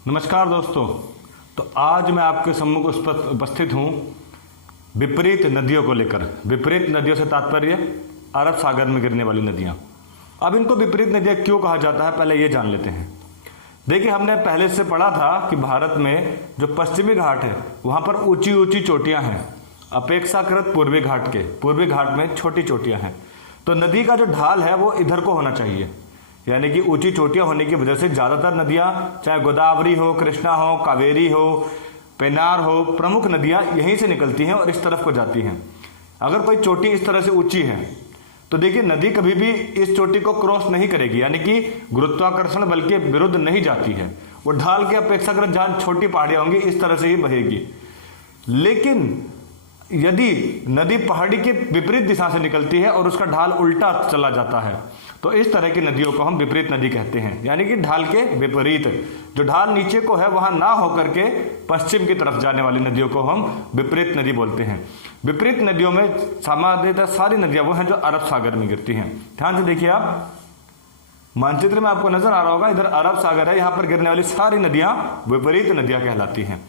नमस्कार दोस्तों। तो आज मैं आपके सम्मुख उपस्थित हूँ विपरीत नदियों को लेकर। विपरीत नदियों से तात्पर्य अरब सागर में गिरने वाली नदियाँ। अब इनको विपरीत नदियाँ क्यों कहा जाता है, पहले ये जान लेते हैं। देखिए, हमने पहले से पढ़ा था कि भारत में जो पश्चिमी घाट है वहाँ पर ऊंची ऊंची चोटियाँ हैं अपेक्षाकृत पूर्वी घाट के। पूर्वी घाट में छोटी चोटियाँ हैं, तो नदी का जो ढाल है वो इधर को होना चाहिए, यानी कि ऊंची चोटियां होने की वजह से ज़्यादातर नदियां, चाहे गोदावरी हो, कृष्णा हो, कावेरी हो, पेनार हो, प्रमुख नदियां यहीं से निकलती हैं और इस तरफ को जाती हैं। अगर कोई चोटी इस तरह से ऊंची है तो देखिए नदी कभी भी इस चोटी को क्रॉस नहीं करेगी, यानी कि गुरुत्वाकर्षण बल के विरुद्ध नहीं जाती है। वो ढाल के अपेक्षाकृत जहाँ छोटी पहाड़ियाँ होंगी इस तरह से ही बहेगी। लेकिन यदि नदी पहाड़ी के विपरीत दिशा से निकलती है और उसका ढाल उल्टा चला जाता है तो इस तरह की नदियों को हम विपरीत नदी कहते हैं, यानी कि ढाल के विपरीत। जो ढाल नीचे को है वहां ना होकर के पश्चिम की तरफ जाने वाली नदियों को हम विपरीत नदी बोलते हैं। विपरीत नदियों में सामान्यतः सारी नदियां वो हैं जो अरब सागर में गिरती हैं। ध्यान से देखिए, आप मानचित्र में आपको नजर आ रहा होगा, इधर अरब सागर है, यहाँ पर गिरने वाली सारी नदियां विपरीत नदियां कहलाती हैं।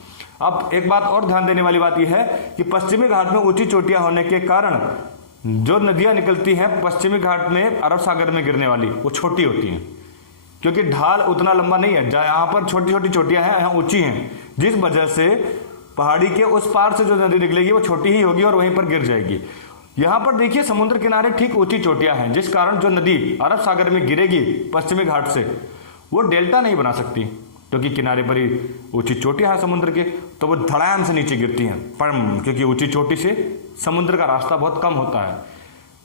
अब एक बात और ध्यान देने वाली बात यह है कि पश्चिमी घाट में ऊंची चोटियां होने के कारण जो नदियां निकलती हैं पश्चिमी घाट में अरब सागर में गिरने वाली वो छोटी होती हैं, क्योंकि ढाल उतना लंबा नहीं है। यहाँ पर छोटी छोटी चोटियां हैं, यहाँ ऊंची हैं, जिस वजह से पहाड़ी के उस पार से जो नदी निकलेगी वो छोटी ही होगी और वहीं पर गिर जाएगी। यहाँ पर देखिए समुद्र किनारे ठीक ऊंची चोटियां हैं, जिस कारण जो नदी अरब सागर में गिरेगी पश्चिमी घाट से वो डेल्टा नहीं बना सकती, क्योंकि किनारे पर ही ऊंची चोटियां हैं समुद्र के, तो वो धड़ाम से नीचे गिरती हैं परम, क्योंकि ऊंची चोटी से समुद्र का रास्ता बहुत कम होता है।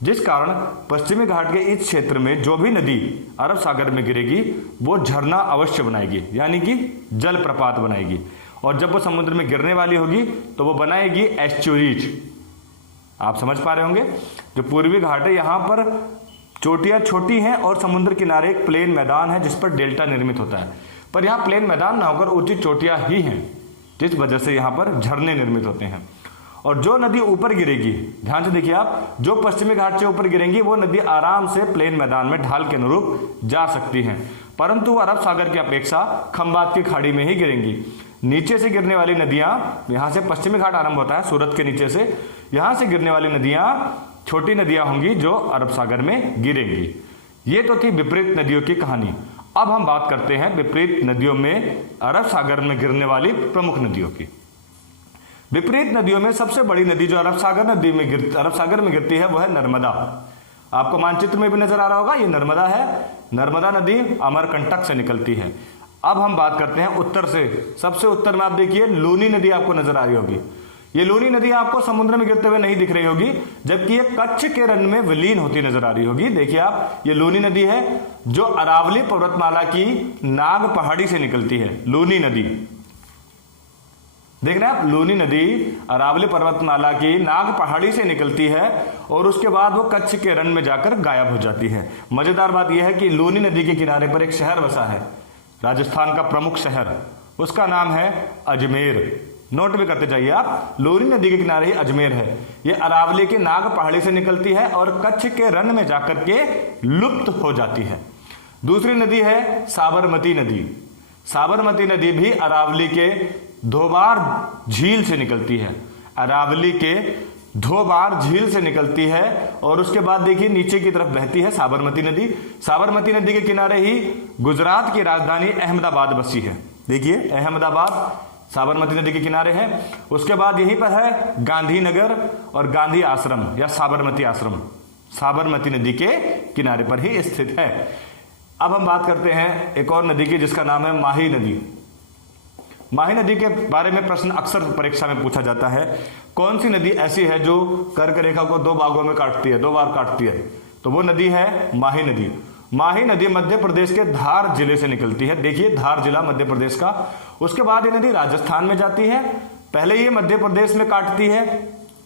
जिस कारण पश्चिमी घाट के इस क्षेत्र में जो भी नदी अरब सागर में गिरेगी वो झरना अवश्य बनाएगी, यानी कि जल प्रपात बनाएगी। और जब वो समुद्र में गिरने वाली होगी तो वो बनाएगी एस्चुरीज। आप समझ पा रहे होंगे, जो पूर्वी घाट है यहाँ पर चोटियां छोटी हैं और समुद्र किनारे एक प्लेन मैदान है जिस पर डेल्टा निर्मित होता है, पर यहाँ प्लेन मैदान ना होकर ऊंची चोटियां ही हैं, जिस वजह से यहाँ पर झरने निर्मित होते हैं। और जो नदी ऊपर गिरेगी, ध्यान से देखिए आप, जो पश्चिमी घाट से ऊपर गिरेंगी वो नदी आराम से प्लेन मैदान में ढाल के अनुरूप जा सकती हैं, परंतु अरब सागर की अपेक्षा खंबात की खाड़ी में ही गिरेंगी। नीचे से गिरने वाली नदियां, यहाँ से पश्चिमी घाट आरंभ होता है सूरत के नीचे से, यहाँ से गिरने वाली नदियां छोटी नदियां होंगी जो अरब सागर में गिरेंगी। ये तो थी विपरीत नदियों की कहानी। अब हम बात करते हैं विपरीत नदियों में अरब सागर में गिरने वाली प्रमुख नदियों की। विपरीत नदियों में सबसे बड़ी नदी जो अरब सागर में गिरती है वह है नर्मदा। आपको मानचित्र में भी नजर आ रहा होगा, ये नर्मदा है। नर्मदा नदी अमरकंटक से निकलती है। अब हम बात करते हैं उत्तर से। सबसे उत्तर में आप देखिए लूनी नदी आपको नजर आ रही होगी। ये लूनी नदी आपको समुद्र में गिरते हुए नहीं दिख रही होगी, जबकि ये कच्छ के रन में विलीन होती नजर आ रही होगी। देखिए आप, ये लूनी नदी है जो अरावली पर्वतमाला की नाग पहाड़ी से निकलती है। लूनी नदी देख रहे हैं आप, लूनी नदी अरावली पर्वतमाला की नाग पहाड़ी से निकलती है और उसके बाद वो कच्छ के रन में जाकर गायब हो जाती है। मजेदार बात यह है कि लूनी नदी के किनारे पर एक शहर बसा है, राजस्थान का प्रमुख शहर, उसका नाम है अजमेर। नोट भी करते जाइए आप, लूनी नदी के किनारे ही अजमेर है। ये अरावली के नाग पहाड़ी से निकलती है और कच्छ के रन में जाकर के लुप्त हो जाती है। दूसरी नदी है साबरमती नदी। साबरमती नदी भी अरावली के धोबार झील से निकलती है। अरावली के धोबार झील से निकलती है और उसके बाद देखिए नीचे की तरफ बहती है साबरमती नदी। साबरमती नदी के किनारे ही गुजरात की राजधानी अहमदाबाद बसी है। देखिए अहमदाबाद साबरमती नदी के किनारे है। उसके बाद यहीं पर है गांधीनगर और गांधी आश्रम या साबरमती आश्रम, साबरमती नदी के किनारे पर ही स्थित है। अब हम बात करते हैं एक और नदी की जिसका नाम है माही नदी। माही नदी के बारे में प्रश्न अक्सर परीक्षा में पूछा जाता है, कौन सी नदी ऐसी है जो कर्क रेखा को दो भागों में काटती है, दो बार काटती है, तो वो नदी है माही नदी। माही नदी मध्य प्रदेश के धार जिले से निकलती है। देखिए धार जिला मध्य प्रदेश का। उसके बाद ये नदी राजस्थान में जाती है। पहले ये मध्य प्रदेश में काटती है,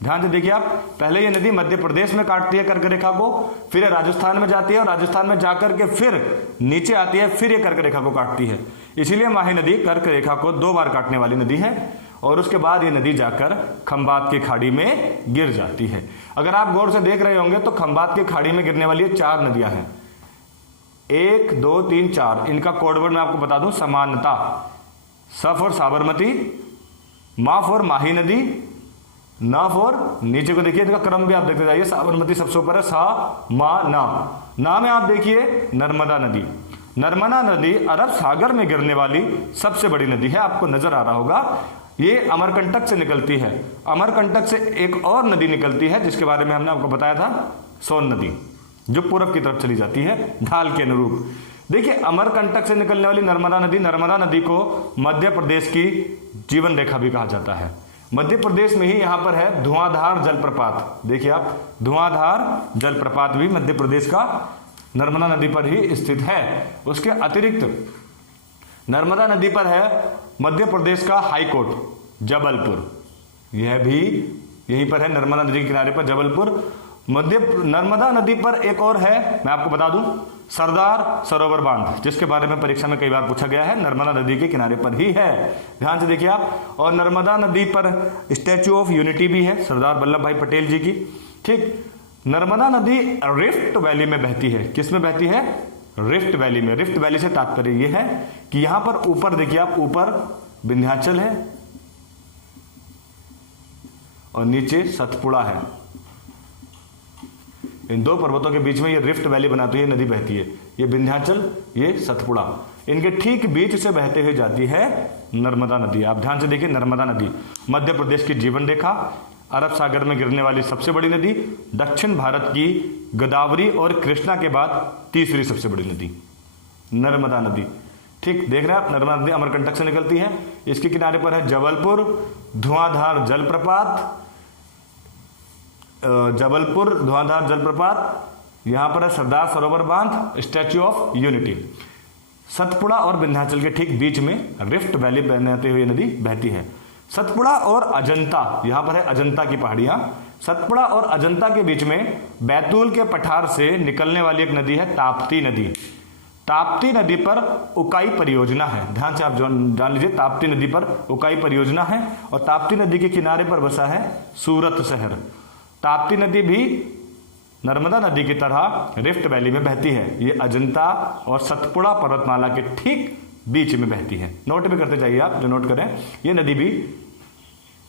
ध्यान से देखिए आप, पहले ये नदी मध्य प्रदेश में काटती है कर्क रेखा को, फिर राजस्थान में जाती है और राजस्थान में जाकर के फिर नीचे आती है, फिर ये कर्क रेखा को काटती है। इसीलिए माही नदी कर्क रेखा को दो बार काटने वाली नदी है और उसके बाद ये नदी जाकर खंबात की खाड़ी में गिर जाती है। अगर आप गौर से देख रहे होंगे तो खंबात की खाड़ी में गिरने वाली 4 नदियां हैं, 1 2 3 4। इनका कोडवर्ड मैं आपको बता दूं, समानता। स फॉर साबरमती, मा फॉर माही नदी, ना फॉर, नीचे को देखिए, इसका क्रम भी आप देखते जाइए, साबरमती सबसे ऊपर है, सा मा ना में आप देखिए नर्मदा नदी। नर्मदा नदी अरब सागर में गिरने वाली सबसे बड़ी नदी है, आपको नजर आ रहा होगा। ये अमरकंटक से निकलती है। अमरकंटक से एक और नदी निकलती है जिसके बारे में हमने आपको बताया था, सोन नदी, जो पूरब की तरफ चली जाती है ढाल के अनुरूप। देखिए, अमरकंटक से निकलने वाली नर्मदा नदी को मध्य प्रदेश की जीवन रेखा भी कहा जाता है। मध्य प्रदेश में ही यहाँ पर है धुआंधार जलप्रपात। देखिए आप, धुआंधार जलप्रपात भी मध्य प्रदेश का नर्मदा नदी पर ही स्थित है। उसके अतिरिक्त नर्मदा नदी पर है मध्य प्रदेश का हाई कोर्ट जबलपुर, यह भी यहीं पर है, नर्मदा नदी के किनारे पर जबलपुर। नर्मदा नदी पर एक और है, मैं आपको बता दूं, सरदार सरोवर बांध, जिसके बारे में परीक्षा में कई बार पूछा गया है, नर्मदा नदी के किनारे पर ही है, ध्यान से देखिए आप। और नर्मदा नदी पर स्टैच्यू ऑफ यूनिटी भी है सरदार वल्लभ भाई पटेल जी की। ठीक, नर्मदा नदी रिफ्ट वैली में बहती है। किस में बहती है? रिफ्ट वैली में। रिफ्ट वैली से तात्पर्य यह है कि यहां पर ऊपर देखिए आप, ऊपर विंध्याचल है और नीचे सतपुड़ा है। इन दो पर्वतों के बीच में ये रिफ्ट वैली बनाती है, नदी बहती है। ये विंध्याचल, ये सतपुड़ा, इनके ठीक बीच से बहते हुए जाती है नर्मदा नदी। आप ध्यान से देखिए, नर्मदा नदी मध्य प्रदेश की जीवन रेखा, अरब सागर में गिरने वाली सबसे बड़ी नदी, दक्षिण भारत की गोदावरी और कृष्णा के बाद तीसरी सबसे बड़ी नदी नर्मदा नदी। ठीक, देख रहे हैं आप, नर्मदा नदी अमरकंटक से निकलती है। इसके किनारे पर है जबलपुर धुआंधार जलप्रपात, जबलपुर धुआंधार जलप्रपात, यहां पर है सरदार सरोवर बांध, स्टैच्यू ऑफ यूनिटी। सतपुड़ा और विंध्याचल के ठीक बीच में रिफ्ट वैली बनाते हुए नदी बहती है। सतपुड़ा और अजंता, यहां पर है अजंता की पहाड़ियां। सतपुड़ा और अजंता के बीच में बैतूल के पठार से निकलने वाली एक नदी है ताप्ती नदी। ताप्ती नदी पर उकाई परियोजना है, ध्यान से आप जान लीजिए, ताप्ती नदी पर उकाई परियोजना है और ताप्ती नदी के किनारे पर बसा है सूरत शहर। ताप्ती नदी भी नर्मदा नदी की तरह रिफ्ट वैली में बहती है। ये अजंता और सतपुड़ा पर्वतमाला के ठीक बीच में बहती है। नोट भी करते जाइए आप, जो नोट करें, ये नदी भी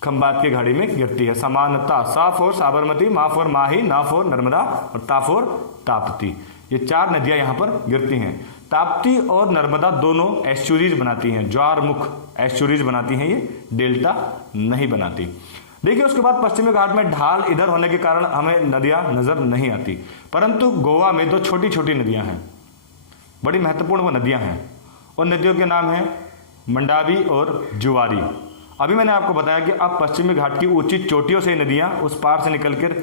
खंबात की घाटी में गिरती है। समानता, सा फॉर साबरमती, मा फॉर माही, ना फॉर नर्मदा और ता फॉर ताप्ती, ये चार नदियां यहां पर गिरती हैं। ताप्ती और नर्मदा दोनों एस्चुरीज बनाती हैं, ज्वारमुख एस्चुरीज बनाती हैं, ये डेल्टा नहीं बनाती। देखिए, उसके बाद पश्चिमी घाट में ढाल इधर होने के कारण हमें नदियां नजर नहीं आती, परंतु गोवा में दो छोटी छोटी नदियां हैं, बड़ी महत्वपूर्ण वो नदियां हैं। उन नदियों के नाम हैं मंडावी और जुआरी। अभी मैंने आपको बताया कि अब पश्चिमी घाट की ऊंची चोटियों से नदियां उस पार से निकलकर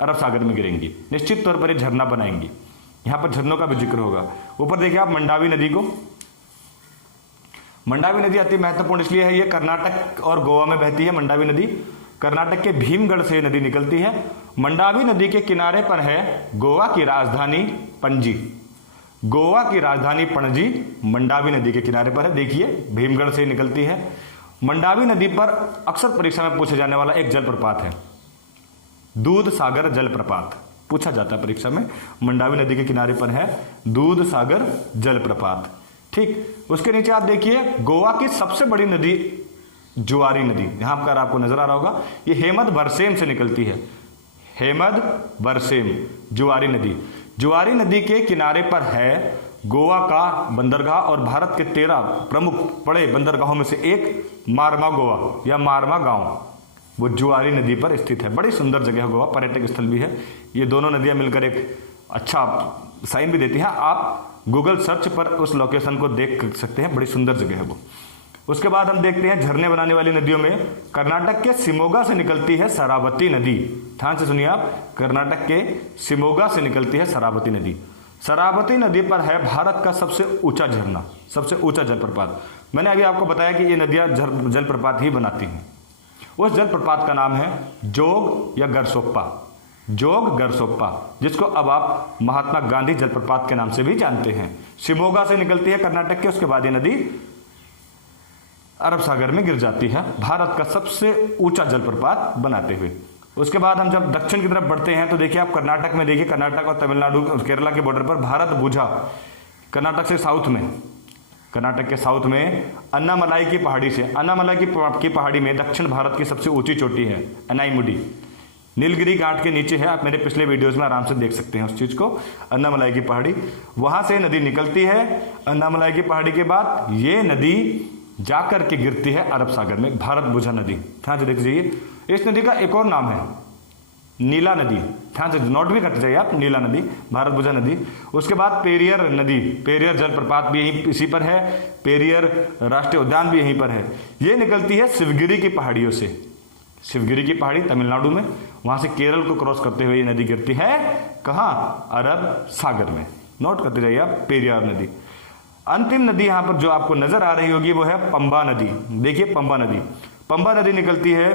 अरब सागर में गिरेंगी, निश्चित तौर पर ये झरना बनाएंगी। यहां पर झरनों का भी जिक्र होगा। ऊपर देखिए आप मंडावी नदी को, मंडावी नदी अति महत्वपूर्ण इसलिए है, ये कर्नाटक और गोवा में बहती है। मंडावी नदी कर्नाटक के भीमगढ़ से नदी निकलती है। मंडावी नदी के किनारे पर है गोवा की राजधानी पणजी। गोवा की राजधानी पणजी मंडावी नदी के किनारे पर है। देखिए, भीमगढ़ से निकलती है। मंडावी नदी पर अक्सर परीक्षा में पूछे जाने वाला एक जलप्रपात है, दूध सागर जलप्रपात, पूछा जाता है परीक्षा में। मंडावी नदी के किनारे पर है दूध सागर जलप्रपात। ठीक, उसके नीचे आप देखिए, गोवा की सबसे बड़ी नदी जुआरी नदी, यहां पर आपको नजर आ रहा होगा, ये हेमद बरसेम से निकलती है। हेमद बरसेम जुआरी नदी, जुआरी नदी के किनारे पर है गोवा का बंदरगाह और भारत के 13 प्रमुख बड़े बंदरगाहों में से एक मारमा गोवा या मारमा गांव, वो जुआरी नदी पर स्थित है। बड़ी सुंदर जगह है गोवा, पर्यटक स्थल भी है। ये दोनों नदियां मिलकर एक अच्छा साइन भी देती हैं। आप गूगल सर्च पर उस लोकेशन को देख सकते हैं, बड़ी सुंदर जगह है वो। उसके बाद हम देखते हैं झरने बनाने वाली नदियों में कर्नाटक के शिमोगा से निकलती है शरावती नदी। ध्यान से सुनिए आप, कर्नाटक के शिमोगा से निकलती है शरावती नदी। शरावती नदी पर है भारत का सबसे ऊंचा झरना, सबसे ऊंचा जलप्रपात। मैंने अभी आपको बताया कि ये नदियां जलप्रपात ही बनाती हैं। उस जलप्रपात का नाम है जोग या गरसोप्पा, जोग गरसोप्पा, जिसको अब आप महात्मा गांधी जलप्रपात के नाम से भी जानते हैं। शिमोगा से निकलती है कर्नाटक के, उसके बाद ये नदी अरब सागर में गिर जाती है, भारत का सबसे ऊंचा जलप्रपात बनाते हुए। उसके बाद हम जब दक्षिण की तरफ बढ़ते हैं तो देखिए आप, कर्नाटक में देखिए, कर्नाटक और तमिलनाडु और केरला के बॉर्डर पर भारत भुजा, कर्नाटक से साउथ में कर्नाटक के साउथ में अन्नामलाई की पहाड़ी से, अन्नामलाई की पहाड़ी में दक्षिण भारत की सबसे ऊंची चोटी है अनाईमुडी, नीलगिरी घाट के नीचे है। आप मेरे पिछले वीडियोस में आराम से देख सकते हैं उस चीज को, अन्नामलाई की पहाड़ी। वहां से नदी निकलती है अन्नामलाई की पहाड़ी के बाद, ये नदी जाकर के गिरती है अरब सागर में, भारतभुजा नदी। ध्यान से देख लीजिए, इस नदी का एक और नाम है नीला नदी, ध्यान से नोट भी करते जाइए आप, नीला नदी, भारतभुजा नदी। उसके बाद पेरियर नदी, पेरियर जलप्रपात भी यहीं इसी पर है, पेरियर राष्ट्रीय उद्यान भी यहीं पर है। ये निकलती है शिवगिरी की पहाड़ियों से, शिवगिरी की पहाड़ी तमिलनाडु में, वहां से केरल को क्रॉस करते हुए ये नदी गिरती है कहां, अरब सागर में। नोट करते जाइए आप, पेरियार नदी। अंतिम नदी यहां पर जो आपको नजर आ रही होगी वो है पंबा नदी। देखिए पंबा नदी, पंबा नदी निकलती है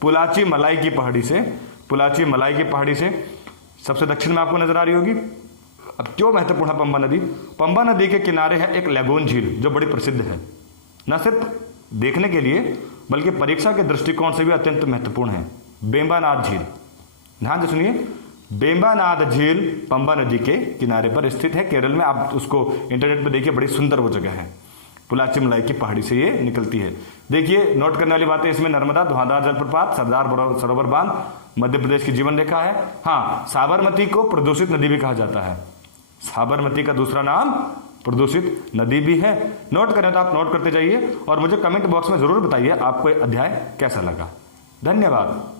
पुलाची मलाई की पहाड़ी से, पुलाची मलाई की पहाड़ी से, सबसे दक्षिण में आपको नजर आ रही होगी। अब क्यों महत्वपूर्ण है पंबा नदी? पंबा नदी के किनारे है एक लैगून झील जो बड़ी प्रसिद्ध है, न सिर्फ देखने के लिए बल्कि परीक्षा के दृष्टिकोण से भी अत्यंत महत्वपूर्ण है, बेम्बानाथ झील। ध्यान से सुनिए, बेम्बानाथ झील पंबा नदी के किनारे पर स्थित है केरल में। आप उसको इंटरनेट पर देखिए, बड़ी सुंदर वो जगह है, पुलाची मलाई की पहाड़ी से ये निकलती है। देखिए नोट करने वाली बातें इसमें, नर्मदा, धुआंधार जलप्रपात, सरदार सरोवर बांध, मध्य प्रदेश की जीवन रेखा है। हाँ, साबरमती को प्रदूषित नदी भी कहा जाता है, साबरमती का दूसरा नाम प्रदूषित नदी भी है। नोट करें तो आप नोट करते जाइए और मुझे कमेंट बॉक्स में जरूर बताइए आपको अध्याय कैसा लगा। धन्यवाद।